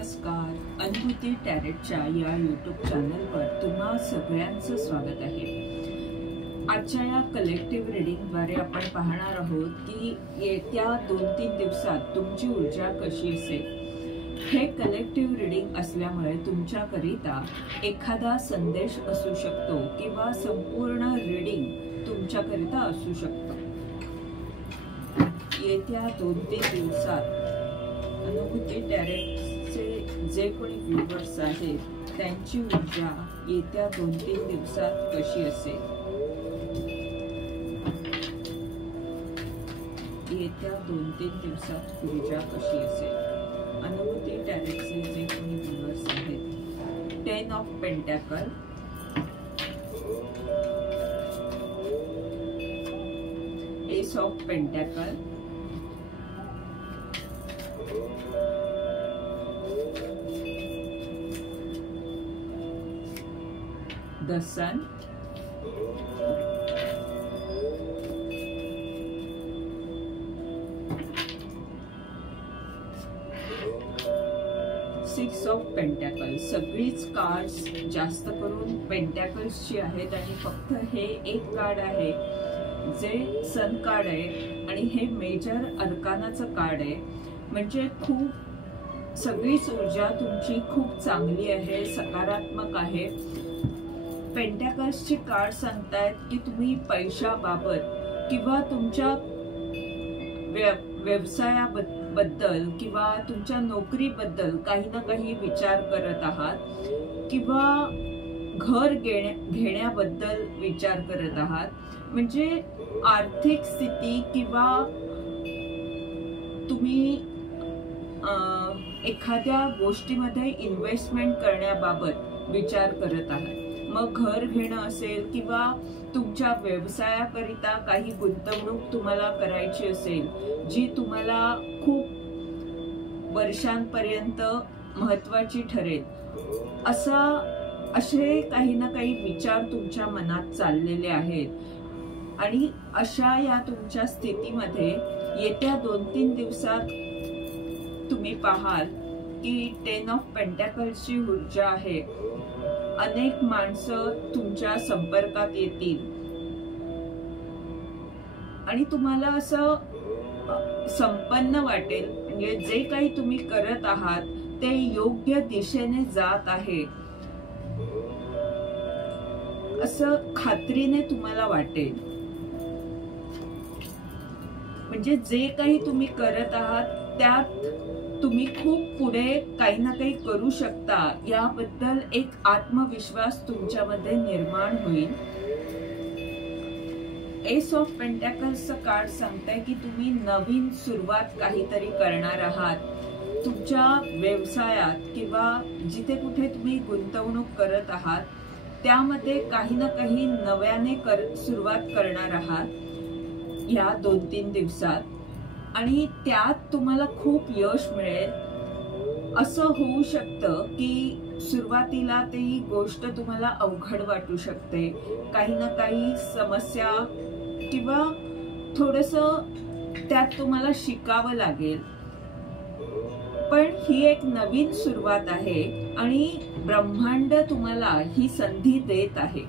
नमस्कार, अनुभूती टॅरेटच्या या यूट्यूब चॅनलवर तुम्हा सगळ्यांचं स्वागत आहे। आजच्या या कलेक्टिव्ह रीडिंगद्वारे आपण पाहणार आहोत की येत्या 2-3 दिवसात तुमची ऊर्जा कशी असेल। हे कलेक्टिव्ह रीडिंग असल्यामुळे तुमच्याकरिता एखादा संदेश असू शकतो किंवा संपूर्ण रीडिंग तुमच्याकरिता असू शकतो। येत्या 2-3 दिवसात अनुभूती टॅरेटचे जे कोणी व्ह्यूअर्स आहेत त्यांची ऊर्जा येत्या 2-3 दिवसात कशी असेल। येत्या 2-3 दिवसात ऊर्जा कशी असेल। अनुभूती टॅरेटचे जे कोणी व्ह्यूअर्स आहेत 10 of pentacle, S of pentacle, the sun, six of pentacle. सगळीच कार्ड्स जास्त करून पेंटॅकल्सची आहेत आणि फक्त हे एक कार्ड आहे जे सन कार्ड आहे आणि हे मेजर अर्कानाचं कार्ड आहे। म्हणजे खूप सगळीच ऊर्जा तुमची खूप चांगली आहे, सकारात्मक आहे। पेंटॅकल्सची कार्ड सांगतायत की तुम्ही पैशाबाबत किंवा तुमच्या व्यवसायाबद्दल किंवा तुमच्या नोकरीबद्दल काही ना काही विचार करत आहात किंवा घर घेण्याबद्दल विचार करत आहात। म्हणजे आर्थिक स्थिती किंवा तुम्ही एखाद्या गोष्टीमध्ये इन्व्हेस्टमेंट करण्याबाबत विचार करत आहात। मग घर घेणं असेल किंवा तुमच्या व्यवसायाकरिता काही गुंतवणूक तुम्हाला करायची असेल जी तुम्हाला खूप वर्षांपर्यंत महत्त्वाची ठरेल, असे काही ना काही विचार तुमच्या मनात चाललेले आहेत। आणि अशा या तुमच्या स्थितीमध्ये येत्या 2-3 दिवसात तुम्ही पाहाल की 10 ऑफ पेंटॅकल्सची ऊर्जा आहे। अनेक माणसं तुमच्या संपर्कात येतील आणि तुम्हाला असं संपन्न वाटेल। म्हणजे जे काही तुम्ही करत आहात ते योग्य दिशेने जात आहे असं खात्रीने तुम्हाला वाटेल। म्हणजे जे काही तुम्ही करत आहात त्यात तुम्ही खूप पुढे काही ना काही करू शकता याबद्दल एक आत्मविश्वास तुमच्यामध्ये निर्माण होईल। एस ऑफ पेंटॅकल्सचं कार्ड सांगताय की तुम्ही नवीन सुरुवात काहीतरी करणार आहात तुमच्या व्यवसायात किंवा जिथे कुठे तुम्ही गुंतवणूक करत आहात त्यामध्ये काही ना काही नव्याने सुरुवात करणार आहात या 2-3 दिवसात आणि त्यात तुम्हाला खूप यश मिळेल। असं होऊ शकतं की सुरुवातीला ती गोष्ट तुम्हाला अवघड वाटू शकते, काही ना काही समस्या किंवा थोडंसं त्यात तुम्हाला शिकावं लागेल, पण ही एक नवीन सुरुवात आहे आणि ब्रह्मांड तुम्हाला ही संधी देत आहे।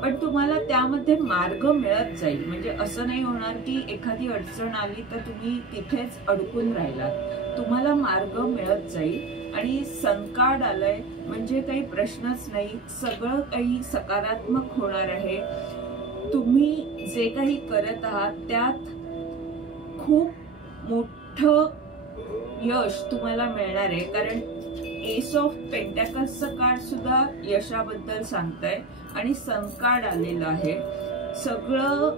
पण तुम्हाला त्यामध्ये मार्ग मिळत जाईल। म्हणजे असं नाही होणार की एखादी अडचण आली तर तुम्ही तिथेच अडकून राहिलात, तुम्हाला मार्ग मिळत जाईल। आणि संकट आलंय म्हणजे काही प्रश्नच नाही, सगळं काही सकारात्मक होणार आहे। तुम्ही जे काही करत आहात त्यात खूप मोठं यश तुम्हाला मिळणार आहे, कारण एस ऑफ पेंटॅकल्सचं कार्ड सुद्धा यशाबद्दल सांगतंय आणि संकट आलेलं आहे। सगळं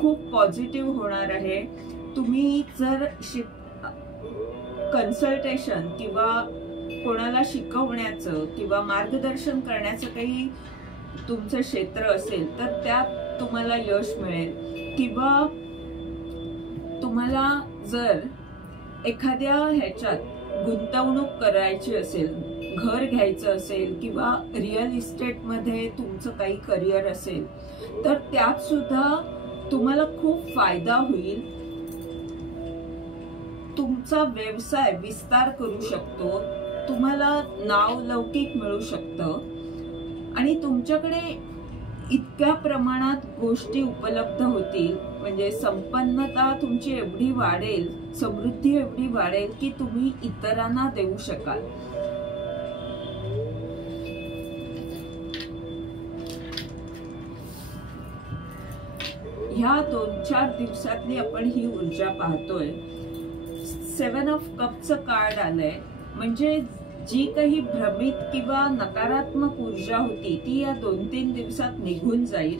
खूप पॉझिटिव्ह होणार आहे। तुम्ही जर कन्सल्टेशन किंवा कोणाला शिकवण्याचं किंवा मार्गदर्शन करण्याचं काही तुमचं क्षेत्र असेल तर त्यात तुम्हाला यश मिळेल। किंवा तुम्हाला जर एखाद्या ह्याच्यात गुंतवणूक करायची असेल, घर घ्यायचं असेल किंवा रिअल इस्टेट मध्ये तुमचं काही करिअर असेल तर त्यात सुद्धा तुम्हाला खूप फायदा होईल। तुमचा व्यवसाय विस्तार करू शकतो, तुम्हाला नाव लौकिक मिळू शकतं आणि तुमच्याकडे इतक्या प्रमाणात गोष्टी उपलब्ध होतील, म्हणजे संपन्नता तुमची एवढी वाढेल, समृद्धी एवढी वाढेल की तुम्ही इतरांना देऊ शकाल. ह्या 2-4 दिवसातली आपण ही ऊर्जा पाहतोय. 7 ऑफ कपचं कार्ड आलंय, म्हणजे जी काही भ्रमित किंवा नकारात्मक ऊर्जा होती ती या 2-3 दिवसात निघून जाईल.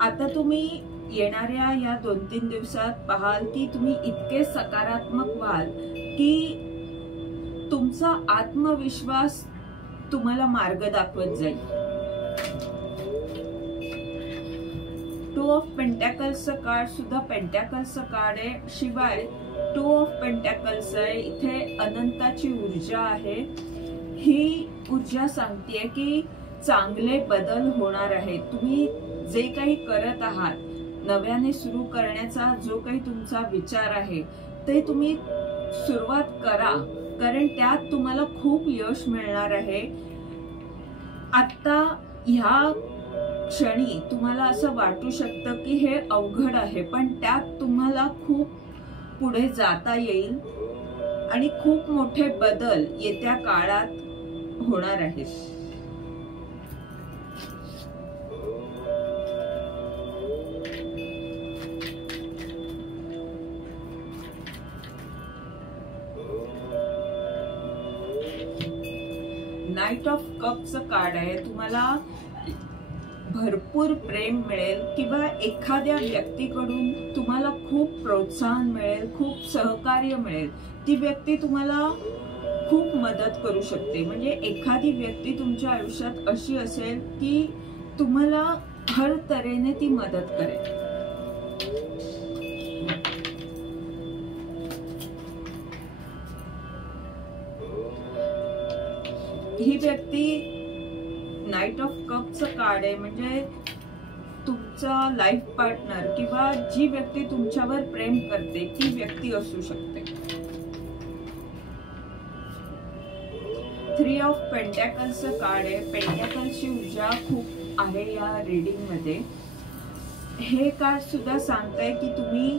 आता तुम्ही येणाऱ्या या 2-3 दिवसात पाहाल की तुम्ही इतके सकारात्मक व्हाल की तुमचा आत्मविश्वास तुम्हाला मार्ग दाखवत जाईल. 2 ऑफ पेंटॅकल्सचं कार्ड सुद्धा पेंटॅकल्सचं कार्ड आहे, शिवाय 2 ऑफ पेंटॅकल्स आहे. इथे अनंताची ऊर्जा आहे. ही ऊर्जा सांगतेय की चांगले बदल होणार आहेत. तुम्ही जे काही करत आहात, नव्याने सुरू करण्याचा जो काही तुमचा विचार आहे ते तुम्ही सुरुवात करा, कारण त्यात तुम्हाला खूप यश मिळणार आहे. आता ह्या क्षणी तुम्हाला असं वाटू शकतं की हे अवघड आहे, पण त्यात तुम्हाला खूप पुढे जाता येईल आणि खूप मोठे बदल येत्या काळात होणार आहेत. नाईट ऑफ कपचं कार्ड आहे. तुम्हाला भरपूर प्रेम मिळेल किंवा एखाद्या व्यक्तीकडून तुम्हाला खूप प्रोत्साहन मिळेल, खूप सहकार्य मिळेल. ती व्यक्ती तुम्हाला खूप मदत करू शकते. म्हणजे एखादी व्यक्ती तुमच्या आयुष्यात अशी असेल की तुम्हाला हर तऱ्हेने ती मदत करेल. ही व्यक्ती नाईट ऑफ कपचं कार्ड आहे, म्हणजे तुमचा लाईफ पार्टनर किंवा जी व्यक्ती तुमच्यावर प्रेम करते ती व्यक्ती असू शकते. 3 ऑफ पेंटॅकल्सचं कार्ड आहे. पेंटॅकल्सची ऊर्जा खूप आहे या रीडिंग मध्ये. हे कार्ड सुद्धा सांगताय की तुम्ही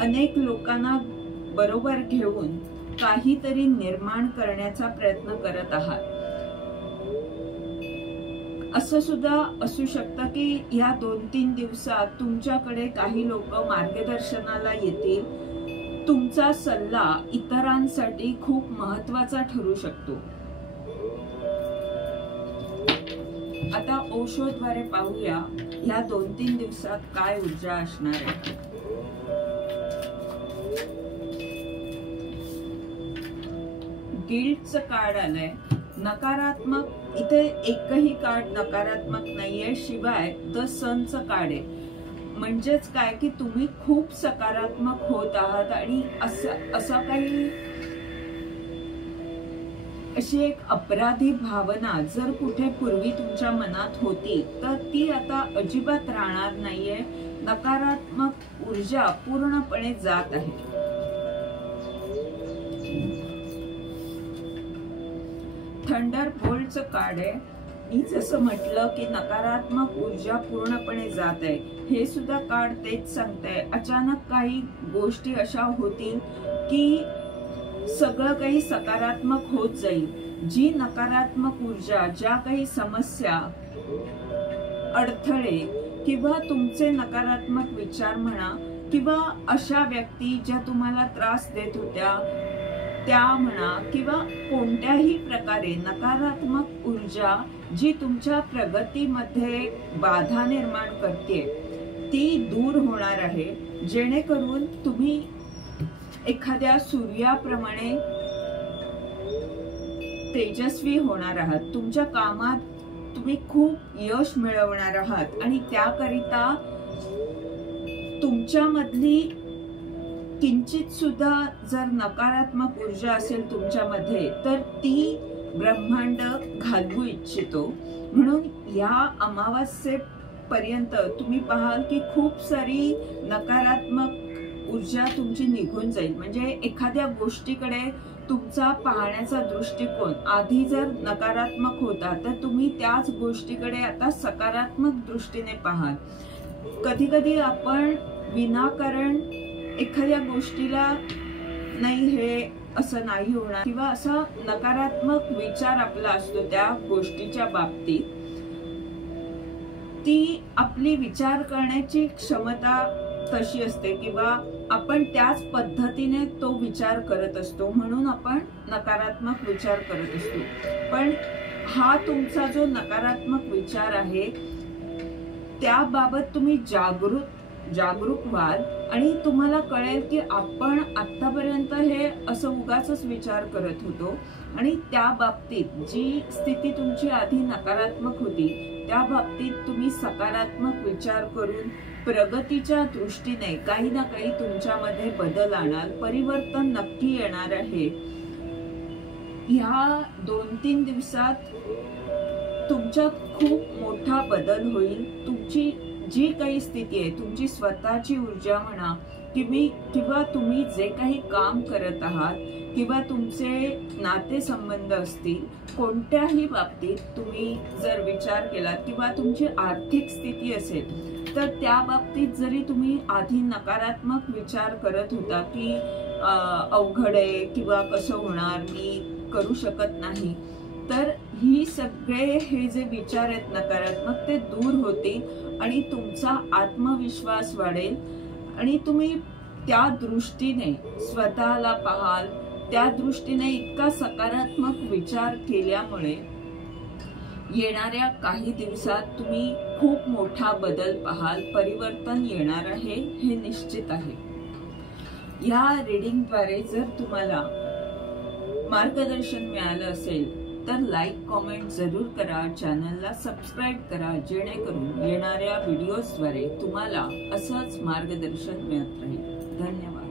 अनेक लोकांना बरोबर घेऊन काहीतरी निर्माण करण्याचा प्रयत्न करत आहात. असं सुद्धा असू शकतं की या 2-3 दिवसात तुमच्याकडे काही लोक मार्गदर्शनाला येतील. तुमचा सल्ला इतरांसाठी खूप महत्वाचा ठरू शकतो. आता ओशोद्वारे पाहूया या 2-3 दिवसात काय ऊर्जा असणार आहे. गिल्टचं कार्ड आलंय. नकारात्मक, इथे एकही कार्ड नकारात्मक नाहीये, शिवाय द सनचं कार्ड आहे. म्हणजेच काय की तुम्ही खूप सकारात्मक होत आहात आणि असं काही अशी एक अपराधी भावना जर कुठे पूर्वी तुमच्या मनात होती तर ती आता अजिबात राहणार नाहीये. नकारात्मक ऊर्जा पूर्णपणे जात आहे. थंडर बोल्टचं कार्ड आहे. मी जसं म्हटलं की नकारात्मक ऊर्जा पूर्णपणे जात आहे, हे सुद्धा कार्ड तेच सांगतंय. अचानक काही गोष्टी अशा होतील की सगळं काही सकारात्मक होत जाईल. जी नकारात्मक ऊर्जा, ज्या काही समस्या, अडथळे किंवा तुमचे नकारात्मक विचार म्हणा किंवा अशा व्यक्ती ज्या तुम्हाला त्रास देत होत्या त्या म्हणा किंवा कोणत्याही प्रकारे नकारात्मक ऊर्जा जी तुमच्या प्रगतीमध्ये बाधा निर्माण करते ती दूर होणार आहे. जेणेकरून तुम्ही एखाद्या सूर्याप्रमाणे तेजस्वी होणार आहात. तुमच्या कामात तुम्ही खूप यश मिळवणार आहात आणि त्याकरिता तुमच्यामधली किंचित सुद्धा जर नकारात्मक ऊर्जा असेल तुमच्यामध्ये तर ती ब्रह्मांड घालवू इच्छितो. म्हणून या अमावास्ये पर्यंत तुम्ही पाहाल की खूप सारी नकारात्मक ऊर्जा तुमची निघून जाईल. म्हणजे एखाद्या गोष्टीकडे तुमचा पाहण्याचा दृष्टिकोन आधी जर नकारात्मक होता तर तुम्ही त्याच गोष्टीकडे आता सकारात्मक दृष्टीने पाहाल. कधी कधी आपण विनाकारण एखाद्या गोष्टीला नाही हे असं नाही होणार किंवा असा नकारात्मक विचार आपला असतो त्या गोष्टीच्या बाबतीत. ती आपली विचार करण्याची क्षमता तशी असते किंवा आपण त्याच पद्धतीने तो विचार करत असतो, म्हणून आपण नकारात्मक विचार करत असतो. पण हा तुमचा जो नकारात्मक विचार आहे त्याबाबत तुम्ही जागरूक व्हाल आणि तुम्हाला कळेल की आपण आतापर्यंत हे असं उगाचच विचार करत होतो आणि त्या बाबतीत जी स्थिती तुमची आधी नकारात्मक होती त्या बाबतीत तुम्ही सकारात्मक विचार करून प्रगतीच्या दृष्टीने काही ना काही तुमच्यामध्ये बदल आणाल. परिवर्तन नक्की येणार आहे. ह्या 2-3 दिवसात तुमच्यात खूप मोठा बदल होईल. तुमची जी काही स्थिती आहे, तुमची स्वतःची ऊर्जा म्हणा किंवा तुम्ही जे काही काम करत आहात किंवा तुमचे नातेसंबंध असतील, कोणत्याही बाबतीत तुम्ही जर विचार केलात किंवा तुमची आर्थिक स्थिती असेल तर त्या बाबतीत जरी तुम्ही आधी नकारात्मक विचार करत होता की अवघड आहे किंवा कसं होणार, मी करू शकत नाही, तर ही सगळे हे जे विचार आहेत नकारात्मक ते दूर होतील आणि तुमचा आत्मविश्वास वाढेल आणि तुम्ही त्या दृष्टीने स्वतःला पाहाल. त्या दृष्टीने इतका सकारात्मक विचार केल्यामुळे येणाऱ्या काही दिवसात तुम्ही खूप मोठा बदल पाहाल. परिवर्तन येणार आहे हे निश्चित आहे. या रीडिंगद्वारे जर तुम्हाला मार्गदर्शन मिळालं असेल तर लाईक कॉमेंट जरूर करा. चॅनलला सबस्क्राईब करा जेणेकरून येणाऱ्या व्हिडिओजद्वारे तुम्हाला असंच मार्गदर्शन मिळत राहील. धन्यवाद.